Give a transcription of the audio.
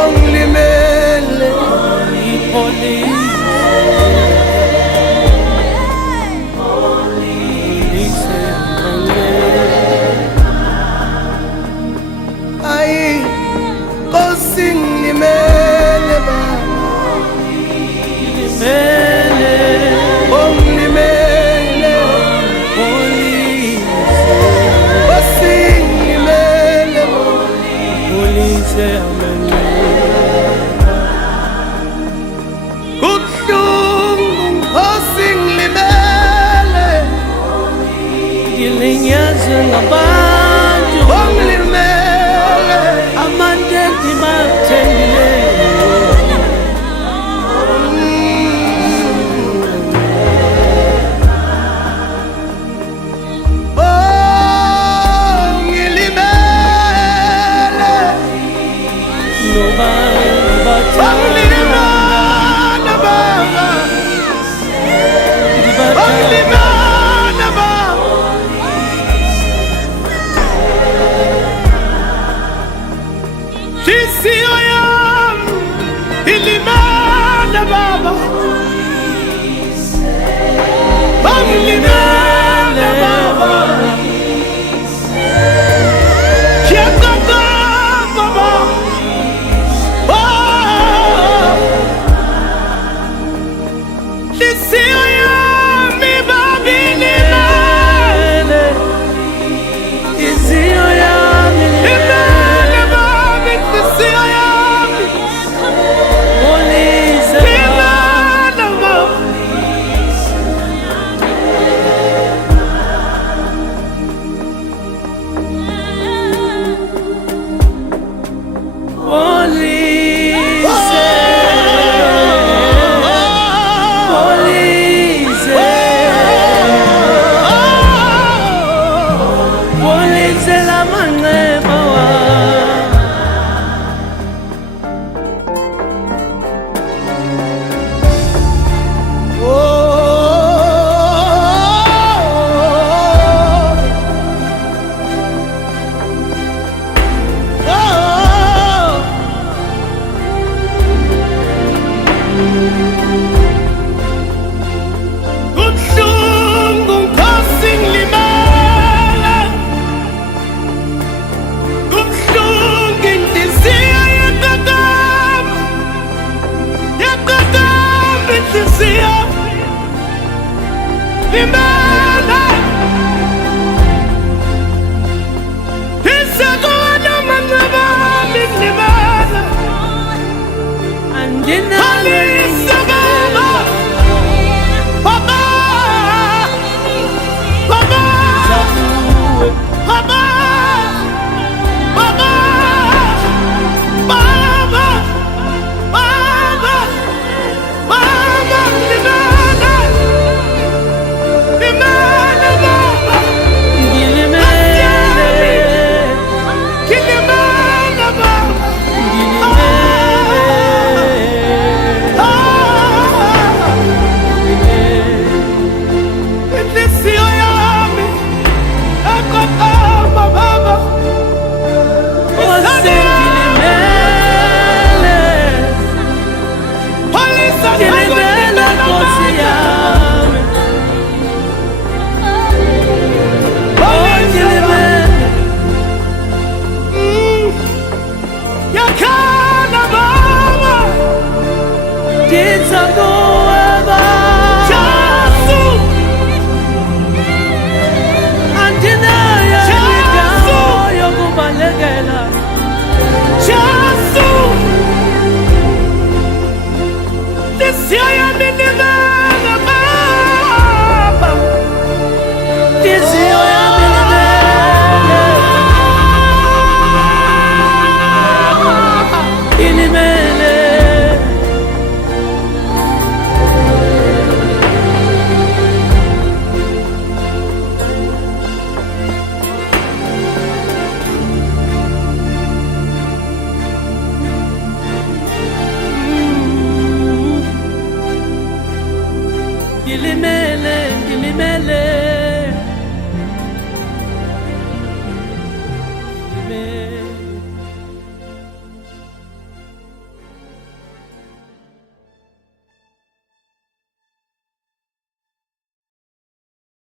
Ongilimele, ongilimele, ayi Nkosi ngilimele Baba, ongilimele, Nkosi ngilimele, kubuhlungu Nkosi ngilimele, ngilinyazwe ngabantu, ongilimele, amantenti bathengileyo. ongilimele, ongilimele Baba, ongilimele Baba, Sisiyo yami ilimele Baba, ongilimele Baba, Kiakata Baba, Sisiyo yami Baba ilimele, Iziyo yami ilimele Baba, Sisiyo yami ulize ilimele Baba. Polize, polize, polize la manxeba wami. Kubuhlungu Nkosi ngilimele, kubuhlungu inhliziyo yaqaqamba, yaqaqamba inhliziyo limele, isekuwona amanxeba ami limele, Alisa Baba, Baba, Baba, Baba, Baba, Baba, Baba, limele, limele Baba, kilimele Baba, inhliziyo yami yaqaqamba Baba, Polisa Ngilimele Nkosi yami, ngilimele, yakhala Baba, ndiza kuwe Baba, Jesu, andinayo indawo yokubalekela. Jesu, inhliziyo yami ilimele Baba, Iziyo yami ilimele, ilimele, ilimele, ilimele.